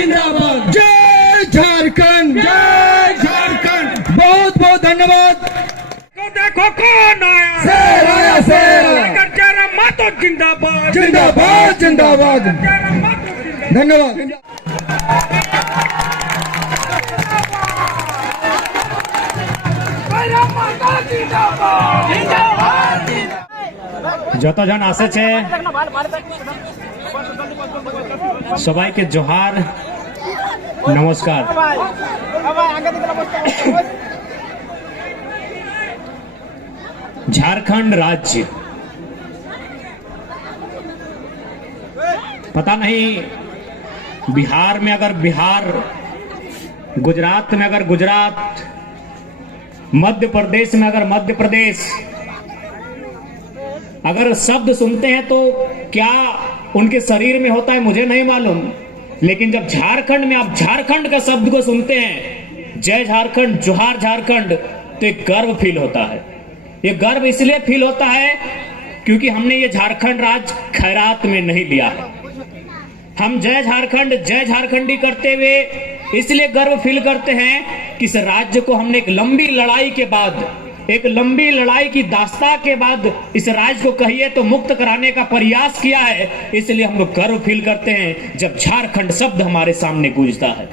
जिंदाबाद। जय झारखंड, जय झारखंड। बहुत बहुत धन्यवाद। देखो कौन आया, शेर आया, शेर आया। गरजरा मातो जिंदाबाद, जिंदाबाद जिंदाबाद। गरजरा मातो जिंदाबाद। धन्यवाद। যতজন আসেছে সবাইকে জোহার, নমস্কার। झारखंड राज्य, पता नहीं बिहार में अगर बिहार, गुजरात में अगर गुजरात, मध्य प्रदेश में अगर मध्य प्रदेश, अगर शब्द सुनते हैं तो क्या उनके शरीर में होता है मुझे नहीं मालूम, लेकिन जब झारखंड में आप झारखंड का शब्द को सुनते हैं, जय झारखंड, जोहार झारखंड, तो एक गर्व फील होता है। ये गर्व इसलिए फील होता है क्योंकि हमने ये झारखंड राज्य खैरात में नहीं लिया है। हम जय झारखंड, जय झारखंडी करते हुए इसलिए गर्व फील करते हैं कि इस राज्य को हमने एक लंबी लड़ाई के बाद, एक लंबी लड़ाई की दास्ता के बाद इस राज्य को कहिए तो मुक्त कराने का प्रयास किया है। इसलिए हम लोग गर्व फील करते हैं जब झारखंड शब्द हमारे सामने गूंजता है।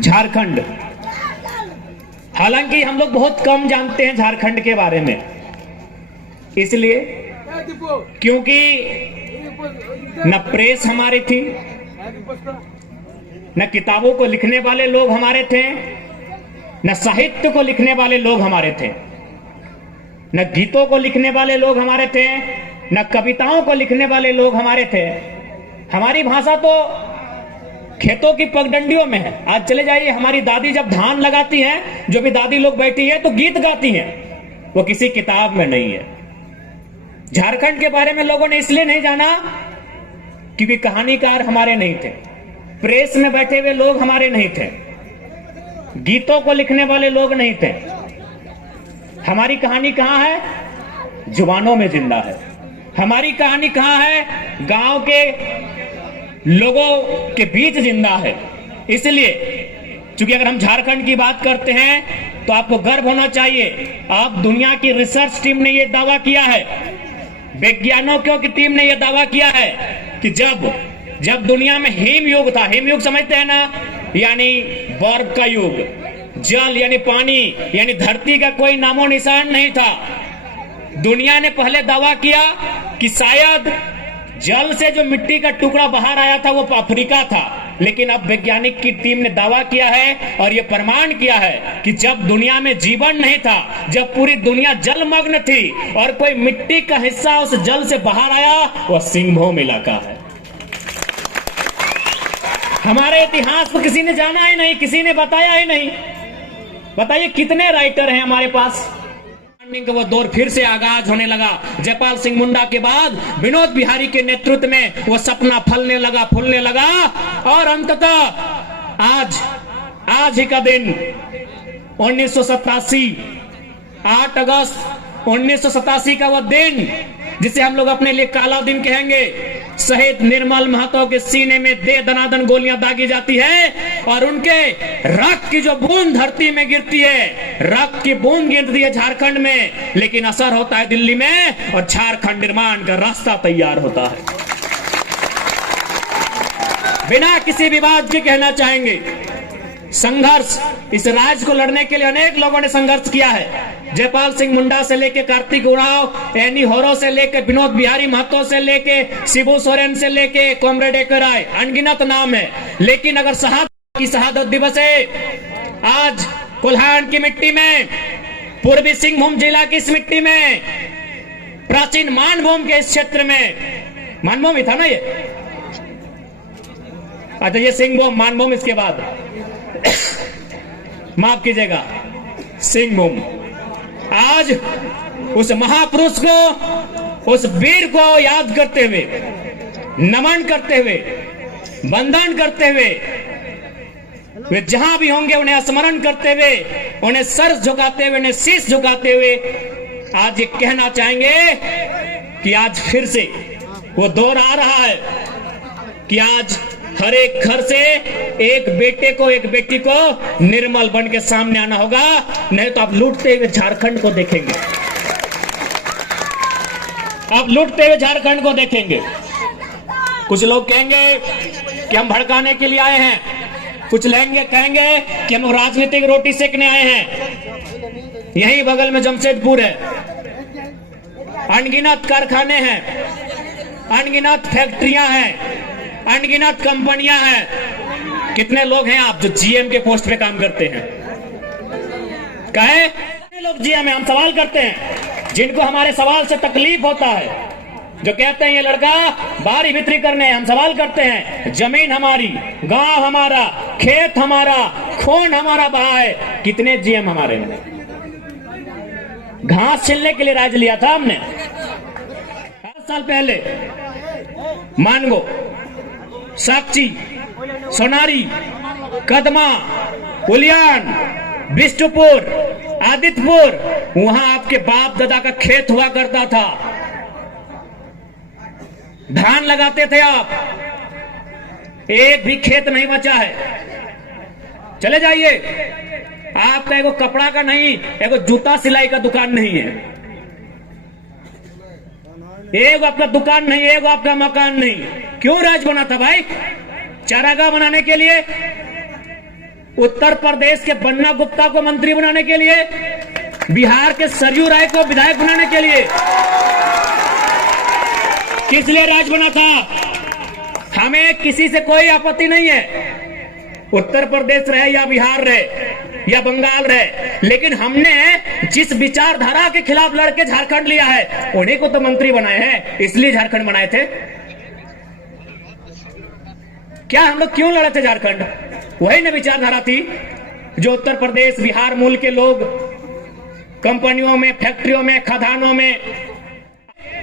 झारखंड, हालांकि हम लोग बहुत कम जानते हैं झारखंड के बारे में, इसलिए क्योंकि न प्रेस हमारी थी, न किताबों को लिखने वाले लोग हमारे थे, न साहित्य को लिखने वाले लोग हमारे थे, न गीतों को लिखने वाले लोग हमारे थे, न कविताओं को लिखने वाले लोग हमारे थे। हमारी भाषा तो खेतों की पगडंडियों में है। आज चले जाइए, हमारी दादी जब धान लगाती हैं, जो भी दादी लोग बैठी है तो गीत गाती हैं, वो किसी किताब में नहीं है। झारखंड के बारे में लोगों ने इसलिए नहीं जाना क्योंकि कहानीकार हमारे नहीं थे, प्रेस में बैठे हुए लोग हमारे नहीं थे, गीतों को लिखने वाले लोग नहीं थे। हमारी कहानी कहां है? जुबानों में जिंदा है। हमारी कहानी कहां है? गांव के लोगों के बीच जिंदा है। इसलिए क्योंकि अगर हम झारखंड की बात करते हैं तो आपको गर्व होना चाहिए। आप दुनिया की रिसर्च टीम ने यह दावा किया है, वैज्ञानिकों की टीम ने यह दावा किया है कि जब दुनिया में हिम युग था, हिम युग समझते हैं ना, यानी बर्फ का युग, जल यानी पानी, यानी धरती का कोई नामो निशान नहीं था। दुनिया ने पहले दावा किया कि शायद जल से जो मिट्टी का टुकड़ा बाहर आया था वो अफ्रीका था, लेकिन अब वैज्ञानिक की टीम ने दावा किया है और ये प्रमाण किया है कि जब दुनिया में जीवन नहीं था, जब पूरी दुनिया जलमग्न थी और कोई मिट्टी का हिस्सा उस जल से बाहर आया, वह सिंहभूम इलाका है। हमारे इतिहास को किसी ने जाना ही नहीं, किसी ने बताया ही नहीं। बताइए कितने राइटर हैं हमारे पास। का वो दौर फिर से आगाज होने लगा। जयपाल सिंह मुंडा के बाद विनोद बिहारी के नेतृत्व में वो सपना फलने लगा, फूलने लगा और अंततः आज ही का दिन 1987, 8 अगस्त 1987 का वो दिन जिसे हम लोग अपने लिए काला दिन कहेंगे। शहीद निर्मल महतो के सीने में दे दनादन गोलियां दागी जाती है और उनके रक्त की जो बूंद धरती में गिरती है, रक्त की बूंद गिरती है झारखंड में, लेकिन असर होता है दिल्ली में और झारखंड निर्माण का रास्ता तैयार होता है। बिना किसी विवाद के कहना चाहेंगे, संघर्ष इस राज्य को लड़ने के लिए अनेक लोगों ने संघर्ष किया है। जयपाल सिंह मुंडा से लेके कार्तिक उरांव, एनी होरो से लेके विनोद बिहारी महतो से लेके शिबू सोरेन से लेके कॉमरेड एके राय, अनगिनत नाम है। लेकिन अगर शहादत दिवस है आज कोल्हान की मिट्टी में, पूर्वी सिंहभूम जिला की इस मिट्टी में, प्राचीन मानभूम के इस क्षेत्र में, मानभूम ही था ना ये, अच्छा ये सिंहभूम, मानभूम इसके बाद माफ कीजिएगा, सिंहभूम। आज उस महापुरुष को, उस वीर को याद करते हुए, नमन करते हुए, वंदन करते हुए, वे जहां भी होंगे उन्हें स्मरण करते हुए, उन्हें सर झुकाते हुए, उन्हें शीश झुकाते हुए आज ये कहना चाहेंगे कि आज फिर से वो दौर आ रहा है कि आज हर एक घर से एक बेटे को एक बेटी को निर्मल बन के सामने आना होगा, नहीं तो आप लूटते हुए झारखंड को देखेंगे। आप लूटते हुए झारखंड को देखेंगे। कुछ लोग कहेंगे कि हम भड़काने के लिए आए हैं, कुछ कहेंगे कि हम राजनीतिक रोटी सेकने आए हैं। यहीं बगल में जमशेदपुर है, अनगिनत कारखाने हैं, अनगिनत फैक्ट्रियां हैं, अनगिनत कंपनियां हैं। कितने लोग हैं आप जो जीएम के पोस्ट पे काम करते हैं? कहे कितने लोग जीएम है? हम सवाल करते हैं, जिनको हमारे सवाल से तकलीफ होता है, जो कहते हैं ये लड़का बारी बिक्री करने, हम सवाल करते हैं जमीन हमारी, गांव हमारा, खेत हमारा, खून हमारा बहा है। कितने जीएम हमारे हैं? घास छिलने के लिए राज लिया था हमने 7 साल पहले। मानगो, साक्षी, सोनारी, कदमा, उलियान, बिष्टुपुर, आदित्यपुर, वहां आपके बाप दादा का खेत हुआ करता था। धान लगाते थे आप, एक भी खेत नहीं बचा है। चले जाइए, आपका एगो कपड़ा का नहीं, एगो जूता सिलाई का दुकान नहीं है, एगो आपका दुकान नहीं, एगो आपका मकान नहीं। क्यों राज बना था भाई? चारागाह बनाने के लिए, उत्तर प्रदेश के बन्ना गुप्ता को मंत्री बनाने के लिए, बिहार के सरयू राय को विधायक बनाने के लिए। किस लिए राज बना था? हमें किसी से कोई आपत्ति नहीं है, उत्तर प्रदेश रहे या बिहार रहे या बंगाल रहे, लेकिन हमने जिस विचारधारा के खिलाफ लड़के झारखंड लिया है उन्हीं को तो मंत्री बनाए हैं, इसलिए झारखंड बनाए थे। क्या हम लोग क्यों लड़े थे झारखंड? वही न विचारधारा थी जो उत्तर प्रदेश बिहार मूल के लोग कंपनियों में, फैक्ट्रियों में, खदानों में।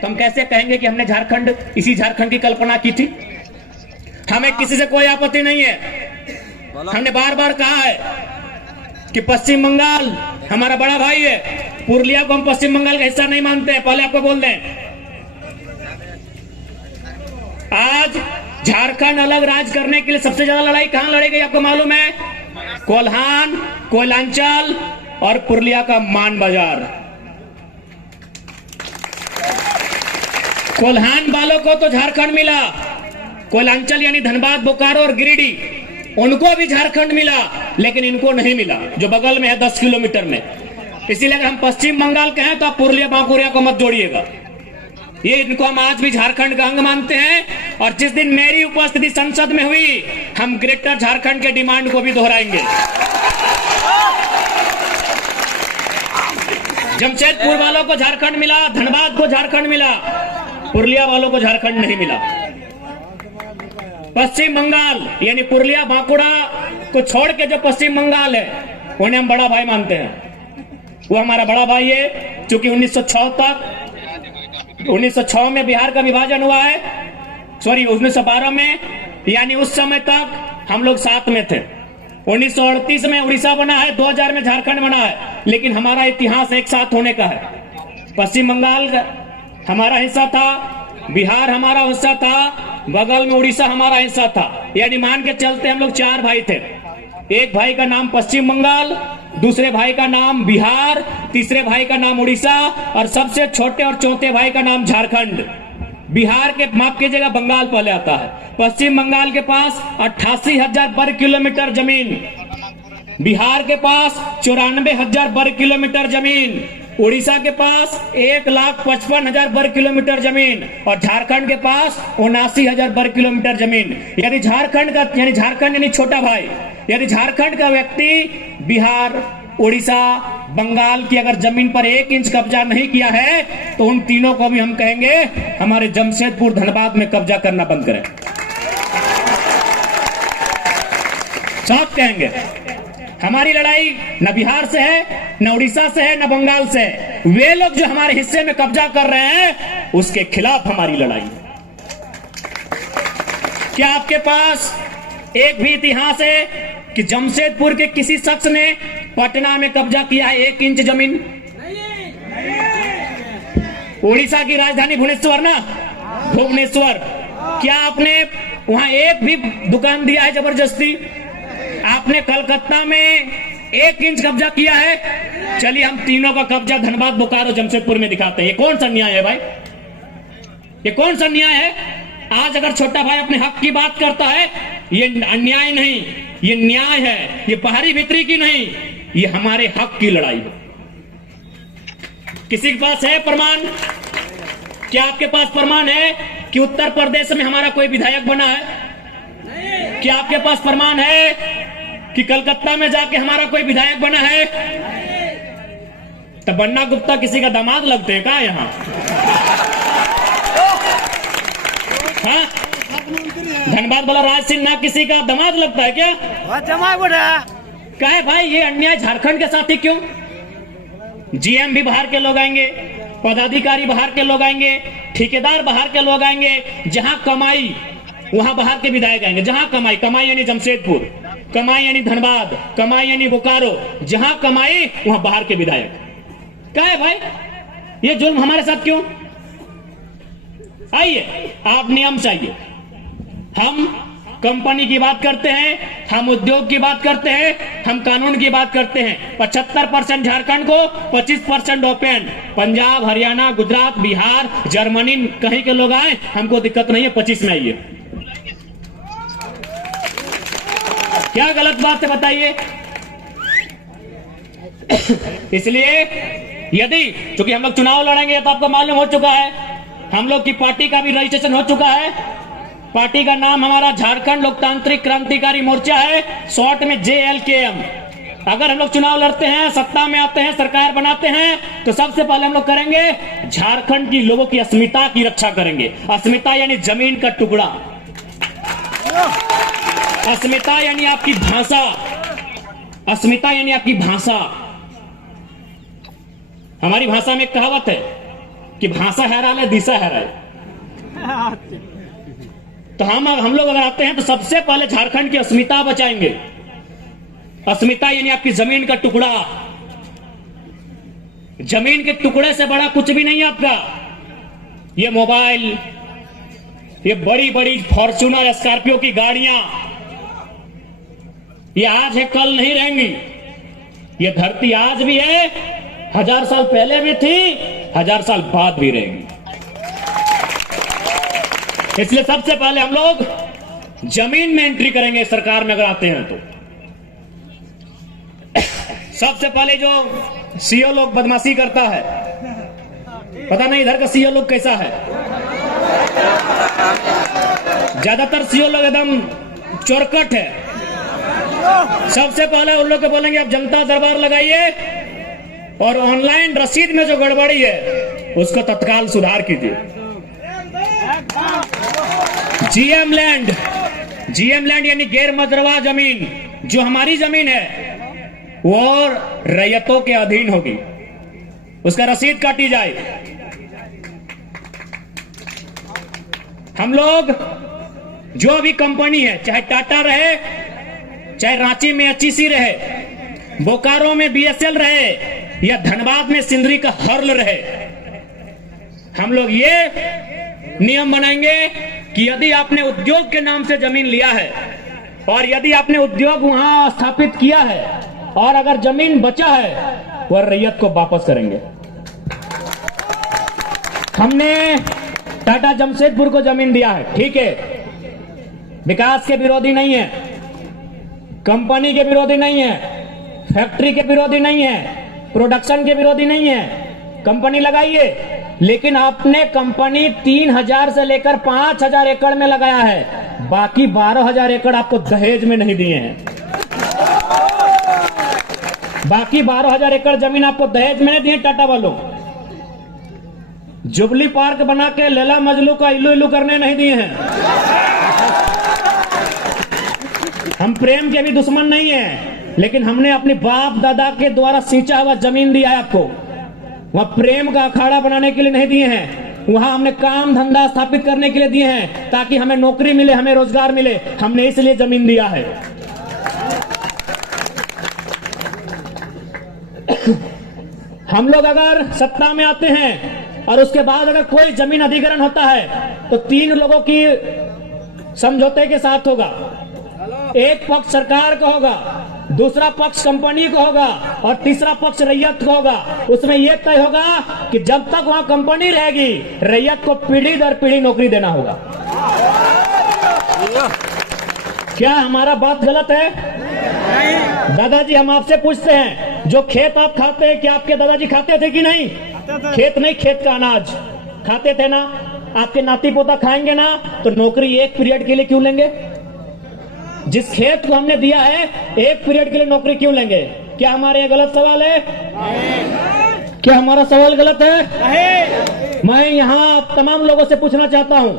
तो हम कैसे कहेंगे कि हमने झारखंड, इसी झारखंड की कल्पना की थी? हमें किसी से कोई आपत्ति नहीं है। हमने बार बार कहा है कि पश्चिम बंगाल हमारा बड़ा भाई है, पुरुलिया को हम पश्चिम बंगाल का हिस्सा नहीं मानते हैं, पहले आपको बोल दें। आज झारखंड अलग राज करने के लिए सबसे ज्यादा लड़ाई कहां लड़ी गई आपको मालूम है? कोल्हान, कोयलांचल और पुरुलिया का मान बाजार। कोल्हान वालों को तो झारखंड मिला, कोयलांचल यानी धनबाद, बोकारो और गिरिडीह, उनको भी झारखंड मिला, लेकिन इनको नहीं मिला जो बगल में है 10 किलोमीटर में। इसीलिए अगर हम पश्चिम बंगाल के हैं तो आप पुरुलिया बांकुरिया को मत जोड़िएगा। ये इनको हम आज भी झारखंड का अंग मानते हैं, और जिस दिन मेरी उपस्थिति संसद में हुई, हम ग्रेटर झारखंड के डिमांड को भी दोहराएंगे। जमशेदपुर वालों को झारखंड मिला, धनबाद को झारखंड मिला, पुरुलिया वालों को झारखंड नहीं मिला। पश्चिम बंगाल यानी पुरुलिया बांकुड़ा को छोड़ के जो पश्चिम बंगाल है उन्हें हम बड़ा भाई मानते हैं। वो हमारा बड़ा भाई है, क्योंकि 1906 में बिहार का विभाजन हुआ है, सॉरी 1912 में, यानी उस समय तक हम लोग साथ में थे। 1938 में उड़ीसा बना है, 2000 में झारखंड बना है, लेकिन हमारा इतिहास एक साथ होने का है। पश्चिम बंगाल हमारा हिस्सा था, बिहार हमारा हिस्सा था, बगल में उड़ीसा हमारा हिस्सा था, यानी मान के चलते हम लोग 4 भाई थे। एक भाई का नाम पश्चिम बंगाल, दूसरे भाई का नाम बिहार, तीसरे भाई का नाम उड़ीसा, और सबसे छोटे और चौथे भाई का नाम झारखंड। बिहार के, माफ कीजिएगा, बंगाल पहले आता है। पश्चिम बंगाल के पास 88,000 वर्ग किलोमीटर जमीन, बिहार के पास 94,000 वर्ग किलोमीटर जमीन, उड़ीसा के पास 1,55,000 वर्ग किलोमीटर जमीन, और झारखंड के पास 79,000 वर्ग किलोमीटर जमीन। यानी झारखंड यानी छोटा भाई, यानी झारखंड का व्यक्ति बिहार, उड़ीसा, बंगाल की अगर जमीन पर 1 इंच कब्जा नहीं किया है तो उन तीनों को भी हम कहेंगे हमारे जमशेदपुर, धनबाद में कब्जा करना बंद करें। सब कहेंगे। हमारी लड़ाई न बिहार से है, न उड़ीसा से है, न बंगाल से है। वे लोग जो हमारे हिस्से में कब्जा कर रहे हैं उसके खिलाफ हमारी लड़ाई है। क्या आपके पास एक भी इतिहास है कि जमशेदपुर के किसी शख्स ने पटना में कब्जा किया है 1 इंच जमीन? उड़ीसा की राजधानी भुवनेश्वर ना, भुवनेश्वर, क्या आपने वहां एक भी दुकान दिया है जबरदस्ती? आपने कलकत्ता में 1 इंच कब्जा किया है? चलिए हम तीनों का कब्जा धनबाद, बोकारो, जमशेदपुर में दिखाते हैं। ये कौन सा न्याय है भाई? ये कौन सा न्याय है? आज अगर छोटा भाई अपने हक की बात करता है, ये अन्याय नहीं, ये न्याय है। ये बाहरी भीतरी की नहीं, ये हमारे हक की लड़ाई है। किसी के पास है प्रमाण? क्या आपके पास प्रमाण है कि उत्तर प्रदेश में हमारा कोई विधायक बना है? क्या आपके पास प्रमाण है कि कलकत्ता में जाके हमारा कोई विधायक बना है? तो बन्ना गुप्ता किसी का दामाद लगते हैं क्या यहां? हाँ, धनबाद वाला राज सिन्हा किसी का दामाद लगता है क्या? क्या है भाई, ये अन्याय झारखंड के साथ ही क्यों? जीएम भी बाहर के लोग आएंगे, पदाधिकारी बाहर के लोग आएंगे, ठेकेदार बाहर के लोग आएंगे। जहां कमाई वहां बाहर के विधायक आएंगे। जहां कमाई, कमाई यानी जमशेदपुर, कमाई यानी धनबाद, कमाई यानी बोकारो, जहां कमाई वहां बाहर के विधायक। क्या है भाई, ये जुल्म हमारे साथ क्यों? आइए, आप नियम चाहिए। हम कंपनी की बात करते हैं, हम उद्योग की बात करते हैं, हम कानून की बात करते हैं। 75% झारखंड को, 25% ओपन। पंजाब, हरियाणा, गुजरात, बिहार, जर्मनी, कहीं के लोग आए, हमको दिक्कत नहीं है, 25 में आइए। क्या गलत बात है बताइए? इसलिए यदि, चूंकि हम लोग चुनाव लड़ेंगे तो आपको मालूम हो चुका है, हम लोग की पार्टी का भी रजिस्ट्रेशन हो चुका है। पार्टी का नाम हमारा झारखंड लोकतांत्रिक क्रांतिकारी मोर्चा है, शॉर्ट में JLKM। अगर हम लोग चुनाव लड़ते हैं, सत्ता में आते हैं, सरकार बनाते हैं, तो सबसे पहले हम लोग करेंगे झारखंड की लोगों की अस्मिता की रक्षा करेंगे। अस्मिता यानी जमीन का टुकड़ा, अस्मिता यानी आपकी भाषा, अस्मिता यानी आपकी भाषा। हमारी भाषा में एक कहावत है कि भाषा हैरान है, दिशा हैरान। तो हम लोग अगर आते हैं तो सबसे पहले झारखंड की अस्मिता बचाएंगे। अस्मिता यानी आपकी जमीन का टुकड़ा। जमीन के टुकड़े से बड़ा कुछ भी नहीं है आपका। ये मोबाइल, ये बड़ी बड़ी फॉर्च्यूनर, स्कॉर्पियो की गाड़ियां, ये आज है कल नहीं रहेंगी। ये धरती आज भी है, 1000 साल पहले भी थी, 1000 साल बाद भी रहेगी। इसलिए सबसे पहले हम लोग जमीन में एंट्री करेंगे सरकार में अगर आते हैं तो। सबसे पहले जो सीओ लोग बदमाशी करता है, पता नहीं इधर का सीओ लोग कैसा है। ज्यादातर सीओ लोग एकदम चोरकट है। सबसे पहले उन लोग को बोलेंगे आप जनता दरबार लगाइए और ऑनलाइन रसीद में जो गड़बड़ी है उसको तत्काल सुधार कीजिए। जीएम लैंड यानी गैर मजरवा जमीन, जो हमारी जमीन है वो रैयतों के अधीन होगी, उसका रसीद काटी जाए। हम लोग जो भी कंपनी है, चाहे टाटा रहे, चाहे रांची में HEC रहे, बोकारो में BSL रहे, या धनबाद में सिंदरी का हर्ल रहे, हम लोग ये नियम बनाएंगे कि यदि आपने उद्योग के नाम से जमीन लिया है और यदि आपने उद्योग वहां स्थापित किया है और अगर जमीन बचा है वह रैयत को वापस करेंगे। हमने टाटा जमशेदपुर को जमीन दिया है, ठीक है, विकास के विरोधी नहीं है, कंपनी के विरोधी नहीं है, फैक्ट्री के विरोधी नहीं है, प्रोडक्शन के विरोधी नहीं है। कंपनी लगाइए, लेकिन आपने कंपनी 3000 से लेकर 5000 एकड़ में लगाया है, बाकी 12000 एकड़ आपको दहेज में नहीं दिए हैं। बाकी 12000 एकड़ जमीन आपको दहेज में नहीं दिए टाटा वालों। जुबली पार्क बना के लैला मजनू का इल्लू इल्लू करने नहीं दिए हैं। हम प्रेम के भी दुश्मन नहीं हैं, लेकिन हमने अपने बाप दादा के द्वारा सींचा हुआ जमीन दिया है आपको, वहां प्रेम का अखाड़ा बनाने के लिए नहीं दिए हैं। वहां हमने काम धंधा स्थापित करने के लिए दिए हैं, ताकि हमें नौकरी मिले, हमें रोजगार मिले, हमने इसलिए जमीन दिया है। हम लोग अगर सत्ता में आते हैं और उसके बाद अगर कोई जमीन अधिग्रहण होता है तो 3 लोगों की समझौते के साथ होगा। एक पक्ष सरकार का होगा, दूसरा पक्ष कंपनी को होगा और तीसरा पक्ष रैयत को होगा। उसमें यह तय होगा कि जब तक वहां कंपनी रहेगी, रैयत को पीढ़ी दर पीढ़ी नौकरी देना होगा। क्या हमारा बात गलत है? दादाजी, हम आपसे पूछते हैं, जो खेत आप खाते हैं, क्या आपके दादाजी खाते थे कि नहीं? खेत नहीं, खेत का अनाज खाते थे ना? आपके नाती पोता खाएंगे ना? तो नौकरी एक पीरियड के लिए क्यों लेंगे? जिस खेत को हमने दिया है, एक पीरियड के लिए नौकरी क्यों लेंगे? क्या हमारे ये गलत सवाल है? क्या हमारा सवाल गलत है? मैं यहाँ तमाम लोगों से पूछना चाहता हूँ,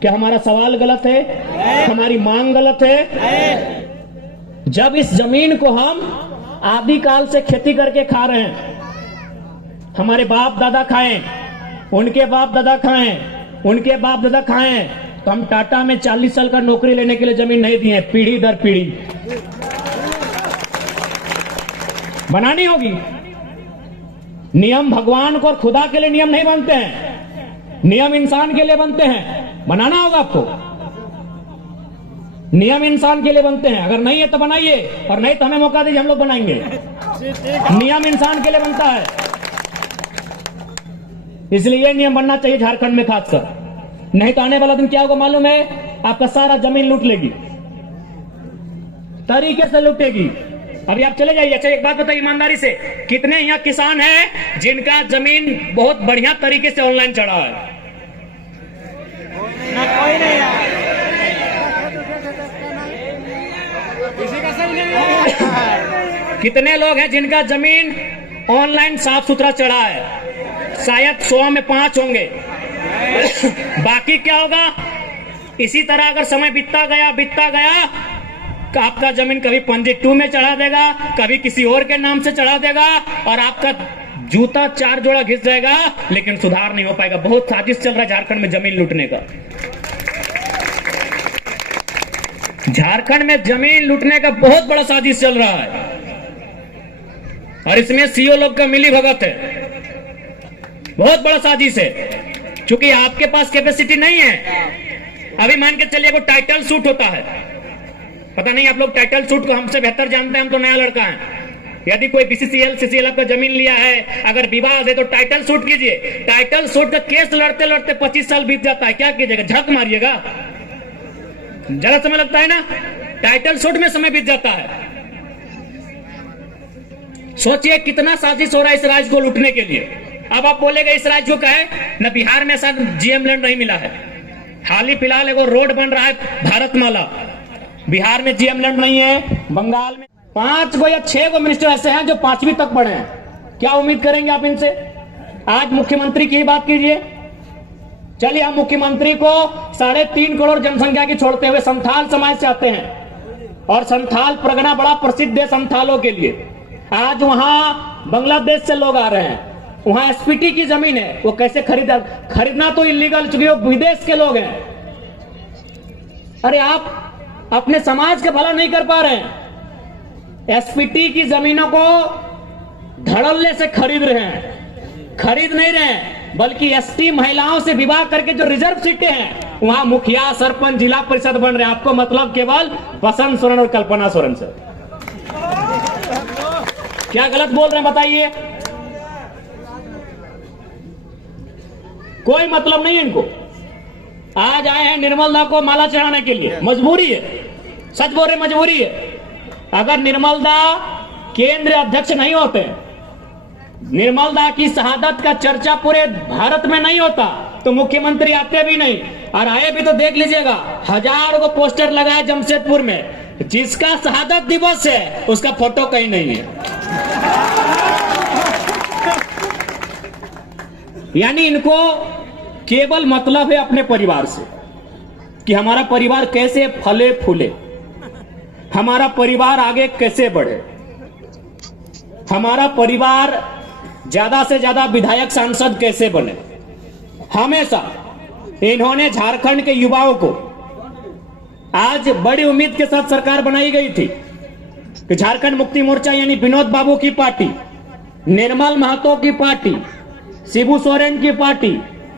क्या हमारा सवाल गलत है? हमारी मांग गलत है? जब इस जमीन को हम आदिकाल से खेती करके खा रहे हैं, हमारे बाप दादा खाएं, उनके बाप दादा खाएं, उनके बाप दादा खाएं, तो हम टाटा में 40 साल का नौकरी लेने के लिए जमीन नहीं दी है। पीढ़ी दर पीढ़ी बनानी होगी। नियम भगवान को और खुदा के लिए नियम नहीं बनते हैं, नियम इंसान के लिए बनते हैं। बनाना होगा आपको, नियम इंसान के लिए बनते हैं। अगर नहीं है तो बनाइए, और नहीं तो हमें मौका दीजिए, हम लोग बनाएंगे। नियम इंसान के लिए बनता है, इसलिए ये नियम बनना चाहिए झारखंड में खासकर। नहीं तो आने वाला दिन क्या होगा मालूम है? आपका सारा जमीन लूट लेगी, तरीके से लूटेगी। अभी आप चले जाइए। अच्छा, एक बात बताइए ईमानदारी से, कितने यहाँ किसान हैं जिनका जमीन बहुत बढ़िया तरीके से ऑनलाइन चढ़ा है? कोई नहीं है। किसी का सही नहीं। कितने लोग हैं जिनका जमीन ऑनलाइन साफ सुथरा चढ़ा है? शायद 100 में 5 होंगे। बाकी क्या होगा? इसी तरह अगर समय बीतता गया तो आपका जमीन कभी पंजी 2 में चढ़ा देगा, कभी किसी और के नाम से चढ़ा देगा, और आपका जूता 4 जोड़ा घिस जाएगा, लेकिन सुधार नहीं हो पाएगा। बहुत साजिश चल रहा है झारखंड में जमीन लूटने का। झारखंड में जमीन लूटने का बहुत बड़ा साजिश चल रहा है, और इसमें सीओ लोग का मिली भगत है। बहुत बड़ा साजिश है, क्योंकि आपके पास कैपेसिटी नहीं है। अभी मान के चलिए कोई टाइटल सूट होता है, पता नहीं आप लोग टाइटल सूट को हमसे बेहतर जानते हैं, हम तो नया लड़का है। यदि कोई बीसीसीएल सीसीएल का जमीन लिया है, अगर विवाद है तो टाइटल सूट कीजिए। टाइटल सूट का केस लड़ते लड़ते 25 साल बीत जाता है, क्या कीजिएगा? झक मारिएगा? ज्यादा समय लगता है ना? टाइटल सूट में समय बीत जाता है। सोचिए कितना साजिश हो रहा है इस राज्य को लूटने के लिए। अब आप बोलेगा इस राज्य को क्या है न? बिहार में ऐसा जीएम लैंड नहीं मिला है। हाल ही फिलहाल एक रोड बन रहा है भारतमाला, बिहार में जीएम लैंड नहीं है। बंगाल में 5 या 6 मिनिस्टर ऐसे हैं जो 5वीं तक पढ़े हैं। क्या उम्मीद करेंगे आप इनसे? आज मुख्यमंत्री की ही बात कीजिए। चलिए, हम मुख्यमंत्री को 3.5 करोड़ जनसंख्या की छोड़ते हुए संथाल समाज से आते हैं, और संथाल परगना बड़ा प्रसिद्ध है संथालों के लिए। आज वहां बांग्लादेश से लोग आ रहे हैं, वहां एसपीटी की जमीन है, वो कैसे खरीदना तो इलीगल, चूंकि वो विदेश के लोग हैं। अरे आप अपने समाज का भला नहीं कर पा रहे हैं, एसपीटी की जमीनों को धड़ल्ले से खरीद रहे हैं। खरीद नहीं रहे हैं, बल्कि एसटी महिलाओं से विवाह करके जो रिजर्व सीटें हैं, वहां मुखिया, सरपंच, जिला परिषद बन रहे हैं। आपको मतलब केवल बसंत सोरेन और कल्पना सोरेन से। क्या गलत बोल रहे हैं बताइए? कोई मतलब नहीं है इनको। आज आए हैं निर्मलदा को माला चढ़ाने के लिए, मजबूरी है। सच बोल रहे, मजबूरी है। अगर निर्मलदा केंद्र अध्यक्ष नहीं होते, निर्मलदा की शहादत का चर्चा पूरे भारत में नहीं होता, तो मुख्यमंत्री आते भी नहीं। और आए भी तो देख लीजिएगा, 1000 को पोस्टर लगाए जमशेदपुर में, जिसका शहादत दिवस है उसका फोटो कहीं नहीं है। यानी इनको केवल मतलब है अपने परिवार से, कि हमारा परिवार कैसे फले फूले, हमारा परिवार आगे कैसे बढ़े, हमारा परिवार ज्यादा से ज्यादा विधायक सांसद कैसे बने। हमेशा इन्होंने झारखंड के युवाओं को, आज बड़ी उम्मीद के साथ सरकार बनाई गई थी कि झारखंड मुक्ति मोर्चा यानी विनोद बाबू की पार्टी, निर्मल महतो की पार्टी, शिबू सोरेन की पार्टी,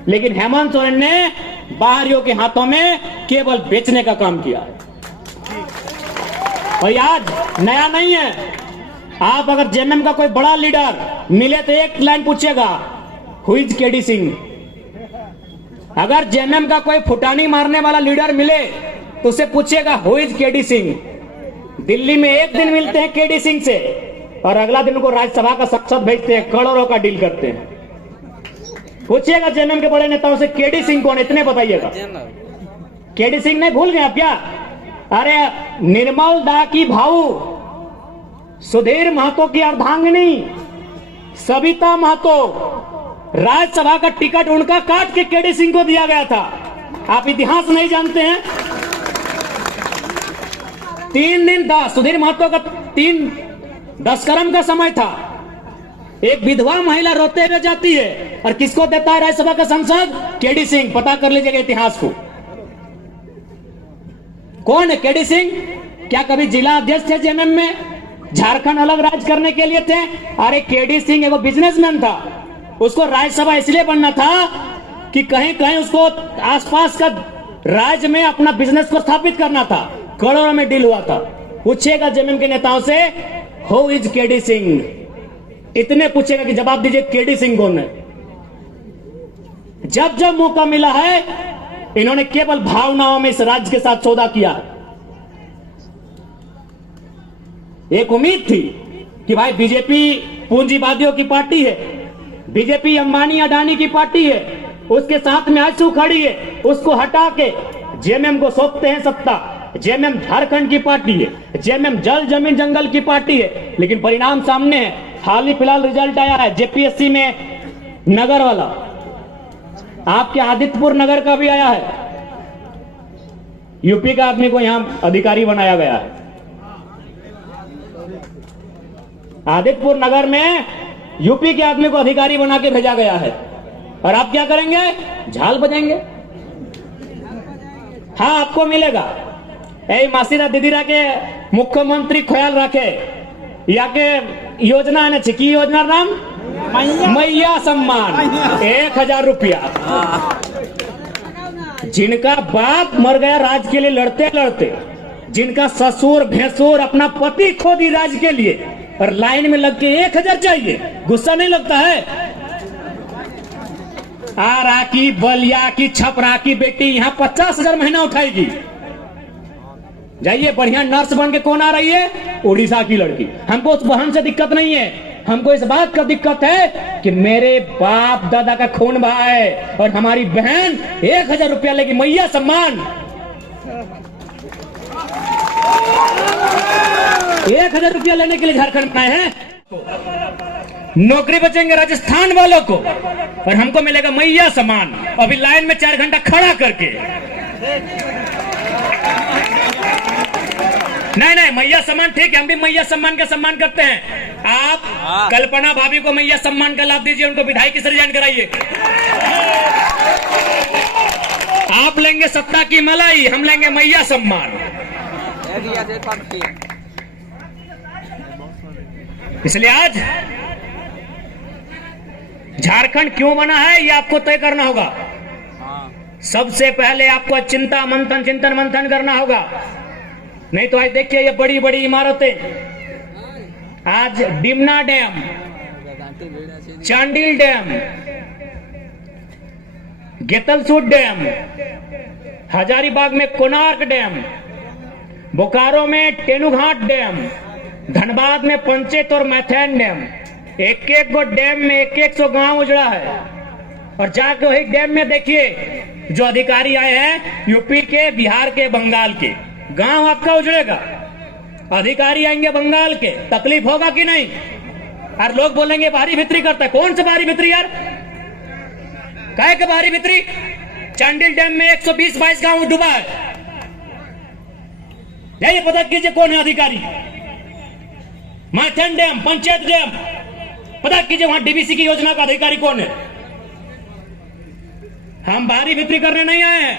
लेकिन हेमंत सोरेन ने बाहरियों के हाथों में केवल बेचने का काम किया। और आज नया नहीं है, आप अगर जेएमएम का कोई बड़ा लीडर मिले तो एक लाइन पूछेगा, हु इज केडी सिंह। अगर जेएमएम का कोई फुटानी मारने वाला लीडर मिले तो उसे पूछेगा, who is KD Singh. Delhi में एक दिन मिलते हैं केडी सिंह से और अगला दिन उनको राज्यसभा का सांसद भेजते हैं, करोड़ों का डील करते हैं। पूछिएगा जेएमएम के बड़े नेताओं से, केडी सिंह कौन, इतने बताइएगा। केडी सिंह नहीं भूल गए आप क्या? अरे निर्मल दा की भाऊ, सुधीर महतो की अर्धांगिनी सविता महतो, राज्यसभा का टिकट उनका काट के केडी सिंह को दिया गया था। आप इतिहास नहीं जानते हैं? 3 दिन था सुधीर महतो का, 10 कर्म का समय था। एक विधवा महिला रोते हुए जाती है और किसको देता है राज्यसभा का सांसद? केडी सिंह। पता कर लीजिएगा इतिहास को, कौन है केडी सिंह? क्या कभी जिला अध्यक्ष थे जेएमएम में? झारखंड अलग राज्य करने के लिए थे? अरे केडी सिंह एगो बिजनेसमैन था, उसको राज्यसभा इसलिए बनना था कि कहीं कहीं उसको आसपास का राज्य में अपना बिजनेस को स्थापित करना था। करोड़ों में डील हुआ था। पूछेगा जेएमएम के नेताओं से, हु इज केडी सिंह, इतने पूछेगा कि जवाब दीजिए केडी सिंह कौन है। जब जब मौका मिला है इन्होंने केवल भावनाओं में इस राज्य के साथ सौदा किया। एक उम्मीद थी कि भाई बीजेपी पूंजीवादियों की पार्टी है, बीजेपी अंबानी अडानी की पार्टी है, उसके साथ में आजसू खड़ी है, उसको हटा के जेएमएम को सौंपते हैं सत्ता। जेएमएम झारखंड की पार्टी है, जेएमएम जल जमीन जंगल की पार्टी है, लेकिन परिणाम सामने है। हाल ही फिलहाल रिजल्ट आया है जेपीएससी में, नगर वाला, आपके आदित्यपुर नगर का भी आया है। यूपी का आदमी को यहां अधिकारी बनाया गया है। आदित्यपुर नगर में यूपी के आदमी को अधिकारी बना के भेजा गया है। और आप क्या करेंगे? झाल बजाएंगे। हाँ, आपको मिलेगा। ए मासीरा दीदीरा के मुख्यमंत्री ख्याल रखे, या के योजना है ना, की योजना नाम मैया सम्मान, 1000 रुपया। जिनका बाप मर गया राज के लिए लड़ते लड़ते, जिनका ससुर भैंसुर अपना पति खो दी राज के लिए, और लाइन में लग के 1000 चाहिए, गुस्सा नहीं लगता है? आरा की, बलिया की, छपरा की बेटी यहाँ 50,000 महीना उठाएगी। जाइए, बढ़िया नर्स बन के कौन आ रही है? उड़ीसा की लड़की। हमको उस बहन से दिक्कत नहीं है, हमको इस बात का दिक्कत है कि मेरे बाप दादा का खून बहा है और हमारी बहन 1000 रुपया लेगी, मैया सम्मान। 1000 रुपया लेने के लिए झारखंड में आए हैं। नौकरी बचेंगे राजस्थान वालों को और हमको मिलेगा मैया सम्मान। अभी लाइन में 4 घंटा खड़ा करके। नहीं, मैया सम्मान ठीक है, हम भी मैया सम्मान का सम्मान करते हैं। आप कल्पना भाभी को मैया सम्मान का लाभ दीजिए, उनको विधायक की रिजाइन कराइए। आप लेंगे सत्ता की मलाई, हम लेंगे मैया सम्मान। इसलिए आज झारखंड क्यों बना है ये आपको तय करना होगा। सबसे पहले आपको चिंतन मंथन करना होगा। नहीं तो आज देखिए ये बड़ी बड़ी इमारतें, आज Dimna dam, Chandil dam, Getalsud dam, Hazaribagh में कोणार्क डैम, बोकारो में टेनुघाट डैम, धनबाद में पंचेत और मैथेन डैम, एक एक गो डैम में 100 गांव उजड़ा है। और जाके वही डैम में देखिए जो अधिकारी आए हैं यूपी के, बिहार के, बंगाल के, गांव आपका उजड़ेगा। अधिकारी आएंगे बंगाल के, तकलीफ होगा कि नहीं? और लोग बोलेंगे बाहरी भित्री करता है। कौन सा बाहरी भित्री यार? काहे के बाहरी भित्री? चांडिल डैम में 120-22 गांव डूबा है। जाइए पता कीजिए कौन है अधिकारी। मैथेन डैम, पंचायत डैम, पता कीजिए वहां डीबीसी की योजना का अधिकारी कौन है। हम बाहरी भित्री करने नहीं आए हैं,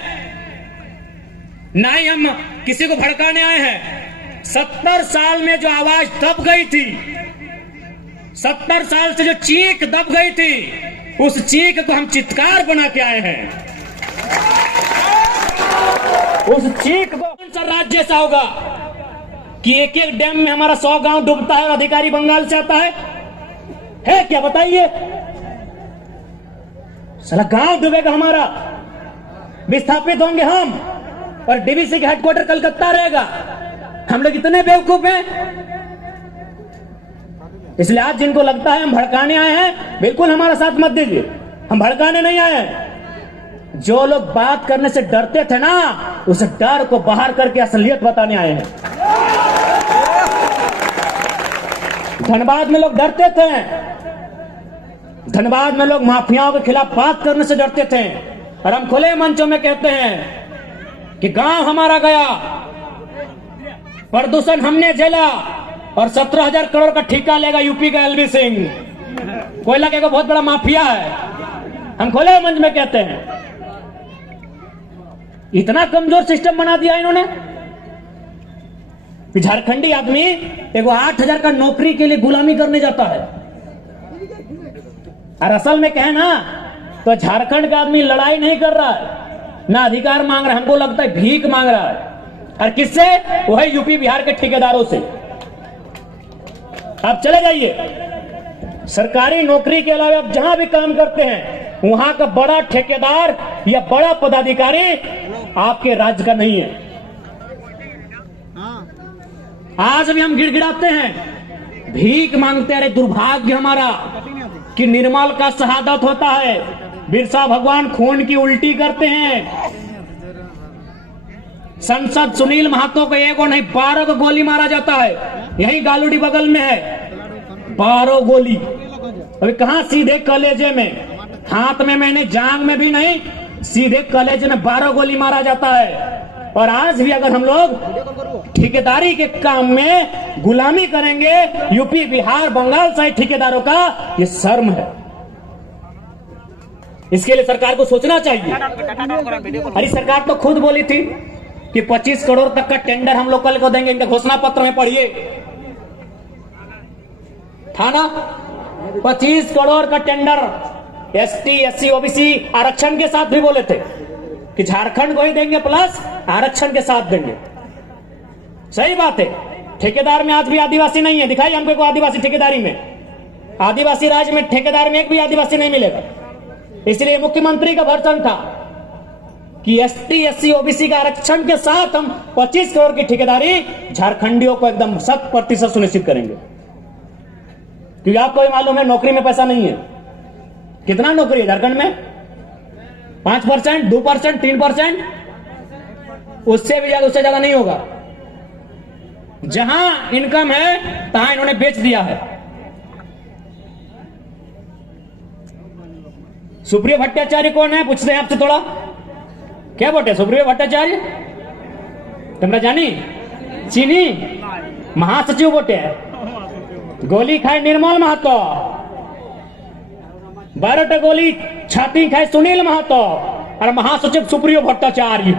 ना ही हम किसी को भड़काने आए हैं। 70 साल में जो आवाज दब गई थी, 70 साल से जो चीख दब गई थी, उस चीख को हम चित्कार बना के आए हैं। उस चीख को कौन सा राज्य ऐसा होगा कि एक एक डैम में हमारा 100 गांव डूबता है और अधिकारी बंगाल से आता है क्या बताइए? साला गांव डूबेगा हमारा, विस्थापित होंगे हम, और डीवीसी का हेडक्वार्टर कलकत्ता रहेगा। हम लोग इतने बेवकूफ हैं। इसलिए आज जिनको लगता है हम भड़काने आए हैं, बिल्कुल हमारा साथ मत दीजिए। हम भड़काने नहीं आए हैं। जो लोग बात करने से डरते थे ना, उस डर को बाहर करके असलियत बताने आए हैं। धनबाद में लोग डरते थे, धनबाद में लोग माफियाओं के खिलाफ बात करने से डरते थे, और हम खुले मंचों में कहते हैं कि गांव हमारा गया, प्रदूषण हमने झेला, और 17,000 करोड़ का ठेका लेगा यूपी का एलवी सिंह। कोयला का बहुत बड़ा माफिया है, हम खुले मंच में कहते हैं। इतना कमजोर सिस्टम बना दिया इन्होंने कि झारखंडी आदमी एगो 8,000 का नौकरी के लिए गुलामी करने जाता है। और असल में कहे ना तो झारखंड का आदमी लड़ाई नहीं कर रहा है, ना अधिकार मांग रहा है, हमको लगता है भीख मांग रहा है। और किससे? वो है यूपी बिहार के ठेकेदारों से। आप चले जाइए, सरकारी नौकरी के अलावा आप जहां भी काम करते हैं, वहां का बड़ा ठेकेदार या बड़ा पदाधिकारी आपके राज्य का नहीं है। आज भी हम गिड़गिड़ाते हैं, भीख मांगते हैं। अरे दुर्भाग्य हमारा कि निर्मल का शहादत होता है, बिरसा भगवान खून की उल्टी करते हैं। संसद सुनील महतो को एक और नहीं 12 को गोली मारा जाता है। यही गालूडी बगल में है, 12 गोली। अभी कहां? सीधे कलेजे में, हाथ में मैंने, जांग में भी नहीं, सीधे कलेजे में 12 गोली मारा जाता है। और आज भी अगर हम लोग ठेकेदारी के काम में गुलामी करेंगे यूपी बिहार बंगाल साइड ठेकेदारों का, ये शर्म है। इसके लिए सरकार को सोचना चाहिए। अरे सरकार तो खुद बोली थी कि 25 करोड़ तक का टेंडर हम लोग कल को देंगे। इनका घोषणा पत्र में पढ़िए, था ना? 25 करोड़ का टेंडर एसटी एससी ओबीसी आरक्षण के साथ भी बोले थे कि झारखंड को ही देंगे, प्लस आरक्षण के साथ देंगे। सही बात है। ठेकेदार में आज भी आदिवासी नहीं है, दिखाइए हमको कोई आदिवासी ठेकेदारी में। आदिवासी राज्य में ठेकेदार में एक भी आदिवासी नहीं मिलेगा। इसलिए मुख्यमंत्री का भर्सन था कि एसटी एससी ओबीसी का आरक्षण के साथ हम 25 करोड़ की ठेकेदारी झारखंडियों को एकदम 100% सुनिश्चित करेंगे। क्योंकि आपको भी मालूम है नौकरी में पैसा नहीं है। कितना नौकरी है झारखंड में? 5%, 2%, 3%, उससे भी ज्यादा, उससे ज्यादा नहीं होगा। जहां इनकम है तहां इन्होंने बेच दिया है। सुप्रिय भट्टाचार्य कौन है? पूछते हैं आपसे थोड़ा। क्या बोटे सुप्रिय भट्टाचार्य? तुमरा जानी? चीनी महासचिव बोटे है। गोली खाए निर्मल महतो, 12टा गोली छाती खाए सुनील महतो, और महासचिव सुप्रिय भट्टाचार्य।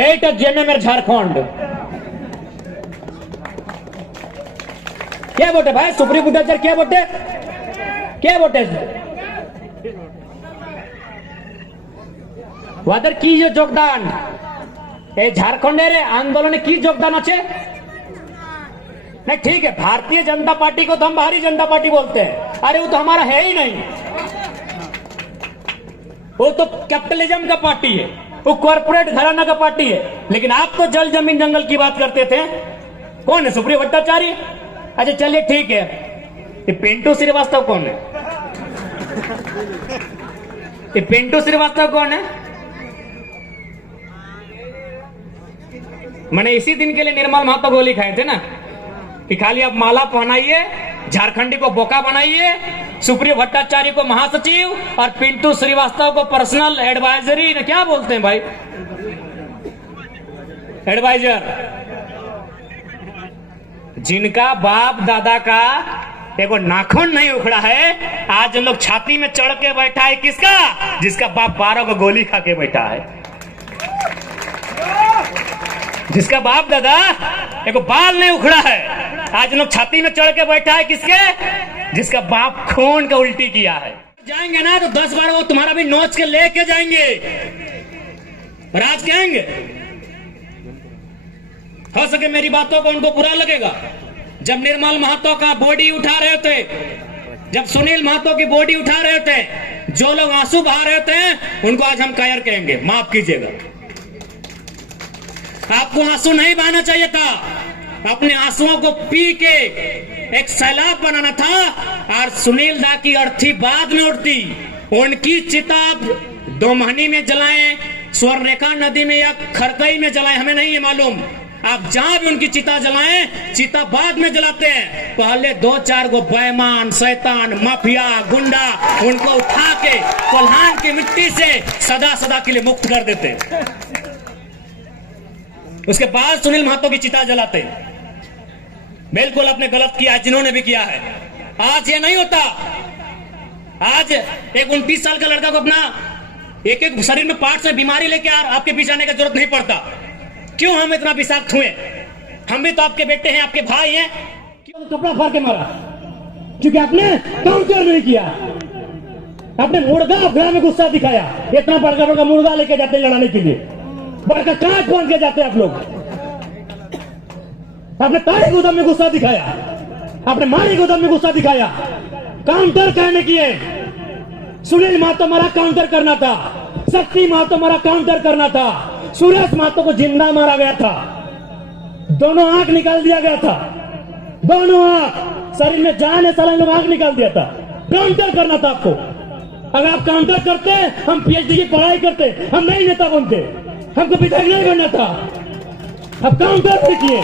एटा जेएमएम झारखंड। क्या बोटे भाई सुप्रिय भट्टाचार्य? क्या बोटे? क्या बोटे? वादर की जो योगदान झारखंड आंदोलन की योगदान अच्छे नहीं। ठीक है, भारतीय जनता पार्टी को तो हम बाहरी जनता पार्टी बोलते हैं। अरे वो तो हमारा है ही नहीं, वो तो कैपिटलिज्म का पार्टी है, वो कॉर्पोरेट घराना का पार्टी है। लेकिन आप तो जल जमीन जंगल की बात करते थे। कौन है? सुप्रिय भट्टाचार्य। अच्छा चलिए ठीक है, ये पिंटू श्रीवास्तव कौन है? ये पिंटू श्रीवास्तव कौन है? मैंने इसी दिन के लिए निर्मल महतो गोली खाए थे ना कि खाली आप माला पहनाइए, झारखंडी को बोका बनाइए, सुप्रिय भट्टाचार्य को महासचिव और पिंटू श्रीवास्तव को पर्सनल एडवाइजरी, क्या बोलते हैं भाई, एडवाइजर। जिनका बाप दादा का देखो नाखून नहीं उखड़ा है, आज उन लोग छाती में चढ़ के बैठा है। किसका? जिसका बाप 12 को गोली खा के बैठा है। जिसका बाप दादा देखो बाल नहीं उखड़ा है, आज लोग छाती में चढ़ के बैठा है। किसके? जिसका बाप खून का उल्टी किया है। जाएंगे ना तो 10 बार वो तुम्हारा भी नोच के लेके जाएंगे, राज के आएंगे। हो सके मेरी बातों को उनको बुरा लगेगा। जब निर्मल महतो का बॉडी उठा रहे थे, जब सुनील महतो की बॉडी उठा रहे थे, जो लोग आंसू बहा रहे थे उनको आज हम कायर कहेंगे, माफ कीजिएगा। आपको आंसू नहीं बहाना चाहिए था, अपने आंसुओं को पी के एक सैलाब बनाना था। और सुनील दा की अर्थी बाद में उठती, उनकी चिता 2 महीने में जलाएं, स्वर्णरेखा नदी में या खरकई में जलाएं, हमें नहीं है मालूम। आप जहां भी उनकी चिता जलाएं, चिता बाद में जलाते हैं। पहले 2-4 गो बेईमान, शैतान, माफिया, गुंडा उनको उठा के कोल्हान की मिट्टी से सदा सदा के लिए मुक्त कर देते, उसके बाद सुनील महतो की चिता जलाते। बिल्कुल आपने गलत किया, जिन्होंने भी किया है। आज ये नहीं होता। आज एक 29 साल का लड़का को अपना एक शरीर में पार्ट से बीमारी लेके आपके पीछे आने का जरूरत नहीं पड़ता। क्यों हम इतना विषाक्त हुए? हम भी तो आपके बेटे हैं, आपके भाई हैं। क्यों कपड़ा फाड़ के मारा? क्योंकि आपने काउंटर नहीं किया, आपने मुर्गा अफगान में गुस्सा दिखाया। इतना बड़का बड़का मुर्गा लेके जाते लड़ाने के लिए, बड़का कांच बांध के जाते आप लोग। आपने ताड़ी गोदाम में गुस्सा दिखाया, आपने मारी गोदाम में गुस्सा दिखाया। काउंटर कहने किए। सुनील महतो मारा, काउंटर करना था। शक्ति महतो मारा, काउंटर करना था। सुरेश महतो को जिंदा मारा गया था, दोनों आंख निकाल दिया गया था, दोनों आंख, शरीर में जान है, साला लोग आंख निकाल दिया था। काउंटर करना था आपको। अगर आप काउंटर करते, हम पीएचडी की पढ़ाई करते, हम नहीं नेता बनते, हमको विधायक नहीं बनना था। अब काउंटर नहीं किए,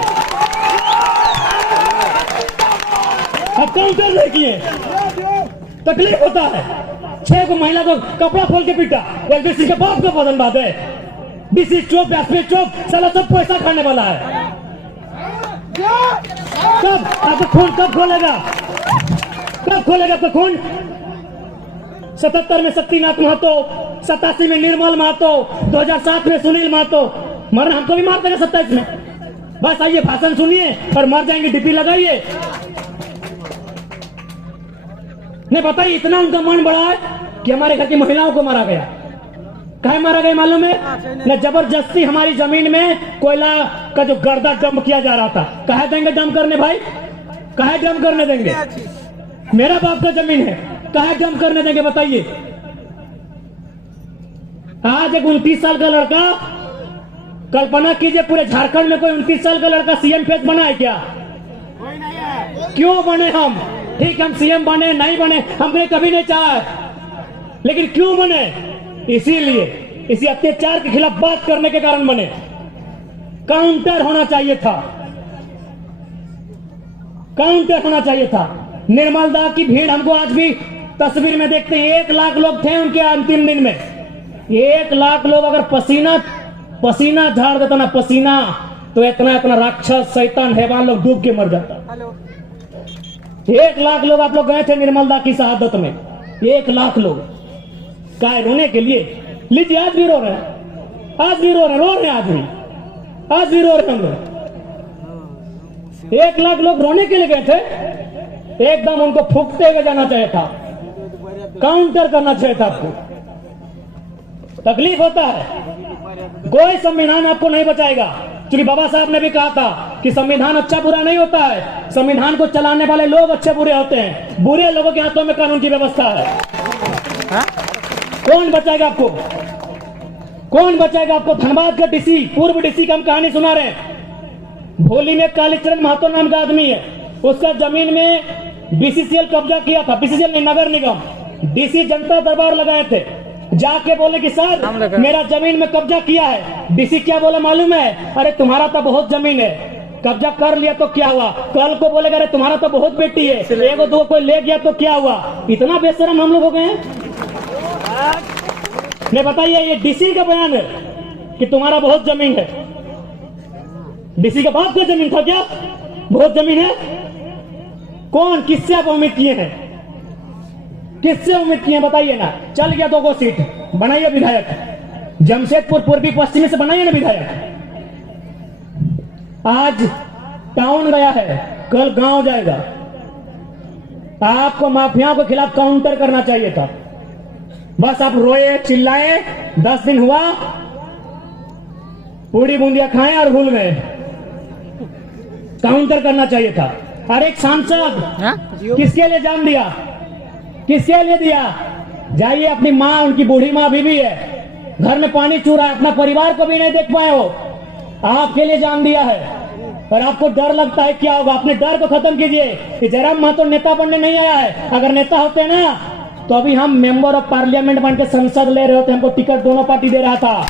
अब काउंटर नहीं किए, तकलीफ होता है। 6 को महिला को कपड़ा खोल के पीटा, एलबीसी के बाप का बदन बात है। बीसी चौक, एसपी चौक, साला सब पैसा खाने वाला है। कब आपका खून कब खोलेगा? कब खोलेगा आपका खून? 77 में शक्तिनाथ महतो, 87 में निर्मल महतो, 2007 में सुनील महतो। मरना हमको भी मार देगा 27 में। बस आइए, भाषण सुनिए और मर जाएंगे, डीपी लगाइए। नहीं बताइए, इतना उनका मन बड़ा है कि हमारे घर की महिलाओं को मारा गया। कहे मारा गया मालूम है? न जबरदस्ती हमारी जमीन में कोयला का जो गर्दा डंप किया जा रहा था। कहे देंगे डंप करने भाई? कहे डंप करने देंगे? मेरा बाप का जमीन है, कहे डंप करने देंगे? बताइए। आज एक 29 साल का लड़का, कल्पना कीजिए पूरे झारखंड में कोई 29 साल का लड़का सीएम फेस बना है क्या? क्यों बने हम? ठीक, हम सीएम बने नहीं बने हमने कभी नहीं चाहा, लेकिन क्यों बने? इसीलिए, इसी अत्याचार के खिलाफ बात करने के कारण बने। काउंटर होना चाहिए था, काउंटर होना चाहिए था। निर्मल दा की भीड़ हमको आज भी तस्वीर में देखते हैं। 1 लाख लोग थे उनके अंतिम दिन में। 1 लाख लोग अगर पसीना झाड़ देता ना, पसीना, तो इतना राक्षस, शैतान, हैवान लोग डूब के मर जाता। 1 लाख लोग आप लोग गए थे निर्मल दा की शहादत में। 1 लाख लोग काय रोने के लिए? लीजिए, आज भी रो रहे हैं, आज भी रो रहे हैं, आज भी रो रहे हैं हम लोग। 1 लाख लोग रोने के लिए गए थे। एकदम उनको फूकते हुए जाना चाहिए था, काउंटर करना चाहिए था आपको। तकलीफ होता है, कोई संविधान आपको नहीं बचाएगा। क्योंकि बाबा साहब ने भी कहा था कि संविधान अच्छा बुरा नहीं होता है, संविधान को चलाने वाले लोग अच्छे बुरे होते हैं। बुरे लोगों के हाथों में कानून की व्यवस्था है। कौन बचाएगा आपको? कौन बचाएगा आपको? धनबाद का डीसी, पूर्व डीसी का हम कहानी सुना रहे हैं। भोली में कालीचरण महतो नाम का आदमी है, उसका जमीन में बीसीसीएल कब्जा किया था। बीसीसीएल ने, नगर निगम, डीसी जनता दरबार लगाए थे। जाके बोले कि सर मेरा जमीन में कब्जा किया है। डीसी क्या बोला मालूम है? अरे तुम्हारा तो बहुत जमीन है, कब्जा कर लिया तो क्या हुआ? कल को बोलेगा अरे तुम्हारा तो बहुत बेटी है, 1-2 कोई ले गया तो क्या हुआ? इतना बेशरम हम लोग हो गए हैं। नहीं बताइए, ये डीसी का बयान है कि तुम्हारा बहुत जमीन है। डीसी का बाप का जमीन था क्या? बहुत जमीन है? कौन, किससे आप उम्मीद किए हैं? किससे उम्मीद किए बताइए ना। चल गया 2 सीट, बनाइए विधायक। जमशेदपुर पूर्वी पश्चिमी से बनाइए ना विधायक। आज टाउन गया है, कल गांव जाएगा। आपको माफियाओं के खिलाफ काउंटर करना चाहिए था। बस आप रोए चिल्लाए, 10 दिन हुआ, पूरी बूंदिया खाएं और भूल गए। काउंटर करना चाहिए था। और एक सांसद किसके लिए जान दिया, किसके लिए दिया? जाइए, अपनी माँ, उनकी बूढ़ी माँ अभी भी है, घर में पानी चू रहा है, अपना परिवार को भी नहीं देख पाए हो, आपके लिए जान दिया है। और आपको डर लगता है क्या होगा? अपने डर को खत्म कीजिए कि जयराम महतो नेता बनने नहीं आया है। अगर नेता होते ना तो अभी हम मेंबर ऑफ पार्लियामेंट बन के संसद ले रहे होते। हमको टिकट दोनों पार्टी दे रहा था,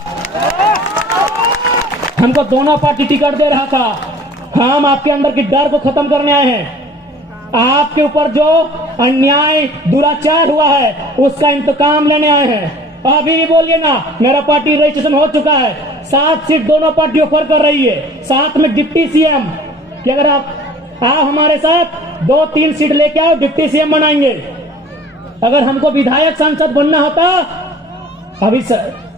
हमको दोनों पार्टी टिकट दे रहा था। हम आपके अंदर की डर को खत्म करने आए हैं। आपके ऊपर जो अन्याय दुराचार हुआ है उसका इंतकाम लेने आए हैं। अभी भी बोलिए ना, मेरा पार्टी रजिस्ट्रेशन हो चुका है, 7 सीट दोनों पार्टी ऑफर कर रही है, साथ में डिप्टी सीएम कि अगर आप हमारे साथ 2-3 सीट लेके आओ, डिप्टी सीएम बनाएंगे। अगर हमको विधायक सांसद बनना होता, अभी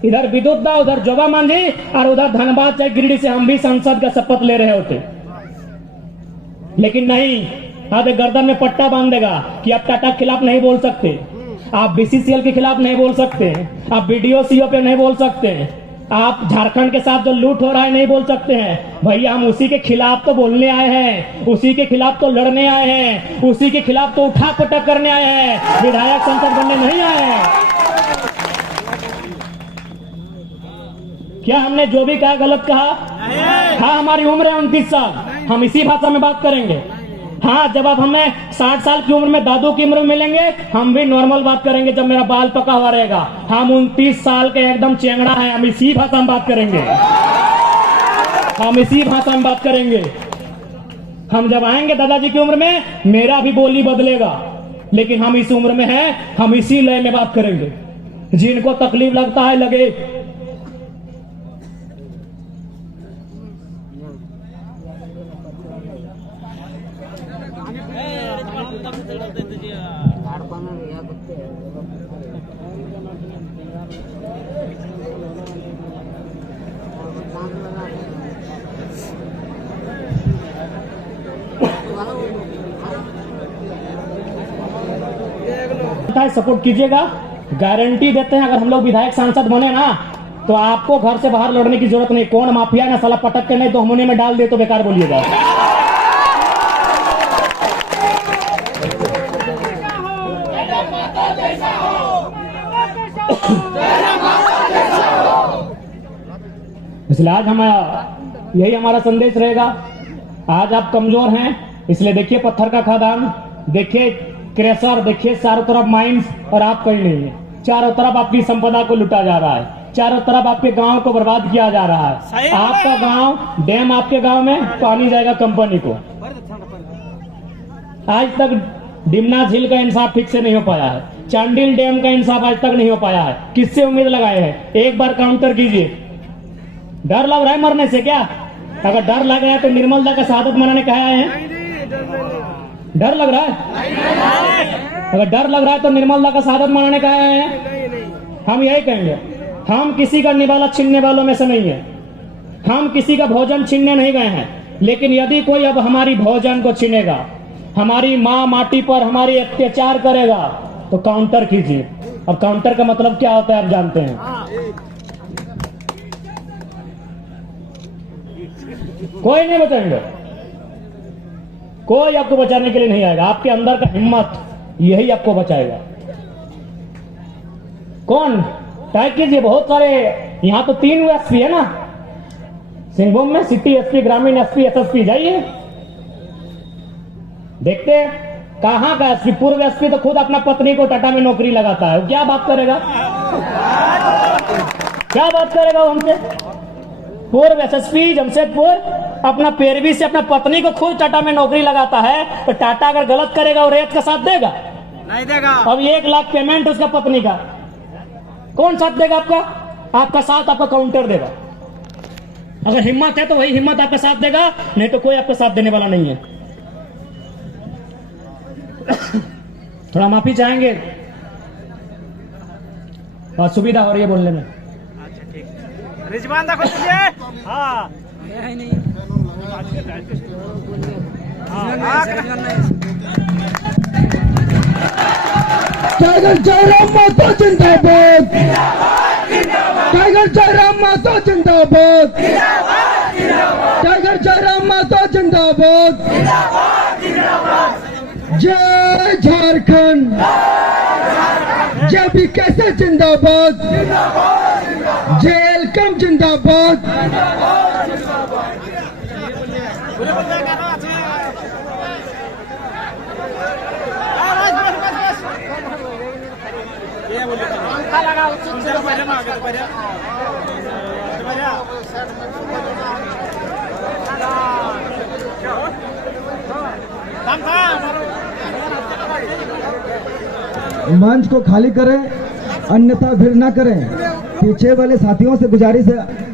इधर विद्युत दा, उधर जोबा मांझी और उधर धनबाद चाहे गिरिडीह से हम भी सांसद का शपथ ले रहे होते। लेकिन नहीं, आप गर्दन में पट्टा बांध देगा कि आप टाटा के खिलाफ नहीं बोल सकते, आप बीसीसीएल के खिलाफ नहीं बोल सकते, आप बीडीओ सीओ पे नहीं बोल सकते, आप झारखंड के साथ जो लूट हो रहा है नहीं बोल सकते हैं। भैया, हम उसी के खिलाफ तो बोलने आए हैं, उसी के खिलाफ तो लड़ने आए हैं, उसी के खिलाफ तो उठा पटक करने आए हैं, विधायक संसद बनने नहीं आए हैं। क्या हमने जो भी कहा गलत कहा? हाँ, हमारी उम्र है 29 साल, हम इसी भाषा में बात करेंगे। हाँ, जब आप हमें 60 साल की उम्र में दादू की उम्र में मिलेंगे, हम भी नॉर्मल बात करेंगे जब मेरा बाल पका हुआ रहेगा। हम 29 साल के एकदम चेंगड़ा हैं, हम इसी भाषा में बात करेंगे, हम इसी भाषा में बात करेंगे। हम जब आएंगे दादाजी की उम्र में, मेरा भी बोली बदलेगा, लेकिन हम इस उम्र में हैं, हम इसी लय में बात करेंगे। जिनको तकलीफ लगता है लगे। सपोर्ट कीजिएगा, गारंटी देते हैं। अगर हम लोग विधायक सांसद बने ना तो आपको घर से बाहर लड़ने की जरूरत नहीं। कौन माफिया ना साला पटक के नहीं तो हमने में डाल दे तो बेकार बोलिएगा। इसलिए आज हम यही हमारा संदेश रहेगा। आज आप कमजोर हैं, इसलिए देखिए पत्थर का खदान, देखिए क्रेशर, देखिए चारों तरफ माइंस, और आप कहीं नहीं है। चारों तरफ आपकी संपदा को लुटा जा रहा है, चारों तरफ आपके गांव को बर्बाद किया जा रहा है। आपका गांव, डैम आपके गांव में, पानी जाएगा कंपनी को। आज तक डिमना झील का इंसाफ ठीक से नहीं हो पाया है, चांडिल डैम का इंसाफ आज तक नहीं हो पाया है। किससे उम्मीद लगाए हैं? एक बार काउंटर कीजिए। डर लग रहा है मरने से क्या? अगर डर लग रहा है तो निर्मलता का शहादत मनाने कहा आए हैं? डर लग रहा है? अगर डर लग रहा है तो निर्मलता का शहादत मनाने कहा आए हैं? हम यही कहेंगे, हम किसी का निवाला छीनने वालों में से नहीं है, हम किसी का भोजन छीनने नहीं गए हैं। लेकिन यदि कोई अब हमारी भोजन को छीनेगा, हमारी माँ माटी पर हमारी अत्याचार करेगा, तो काउंटर कीजिए। और काउंटर का मतलब क्या होता है आप जानते हैं। कोई नहीं बचाएंगे, कोई आपको बचाने के लिए नहीं आएगा। आपके अंदर का हिम्मत यही आपको बचाएगा। कौन? टाइप कीजिए। बहुत सारे यहां तो 3 एसपी है ना सिंहभूम में, सिटी एसपी, ग्रामीण एसपी, एसएसपी। जाइए देखते हैं कहां का एसपी। पूर्व एसपी तो खुद अपना पत्नी को टाटा में नौकरी लगाता है, क्या बात करेगा? क्या बात करेगा वो हमसे? पूर्व एसएसपी जमशेदपुर अपना पैरवी से अपना पत्नी को खुद टाटा में नौकरी लगाता है, तो टाटा अगर गलत करेगा और रेत का साथ देगा? नहीं देगा। अब 1 लाख पेमेंट उसका पत्नी का, कौन साथ देगा आपका? आपका साथ आपका काउंटर देगा। अगर हिम्मत है तो वही हिम्मत आपका साथ देगा, नहीं तो कोई आपका साथ देने वाला नहीं है। थोड़ा माफी चाहेंगे, और सुविधा हो रही है बोलने में। अच्छा ठीक। रिजवान देखो तुझे। हाँ हाँ, टाइगर जयराम मातो जिंदाबाद, टाइगर जयराम मातो जिंदाबाद, टाइगर जयराम मातो जिंदाबाद, जय झारखंड, जय भी कैसे जिंदाबाद, जय एलकम जिंदाबाद। मंच को खाली करें, अन्यथा भीड़ न करें। पीछे वाले साथियों से गुजारिश है।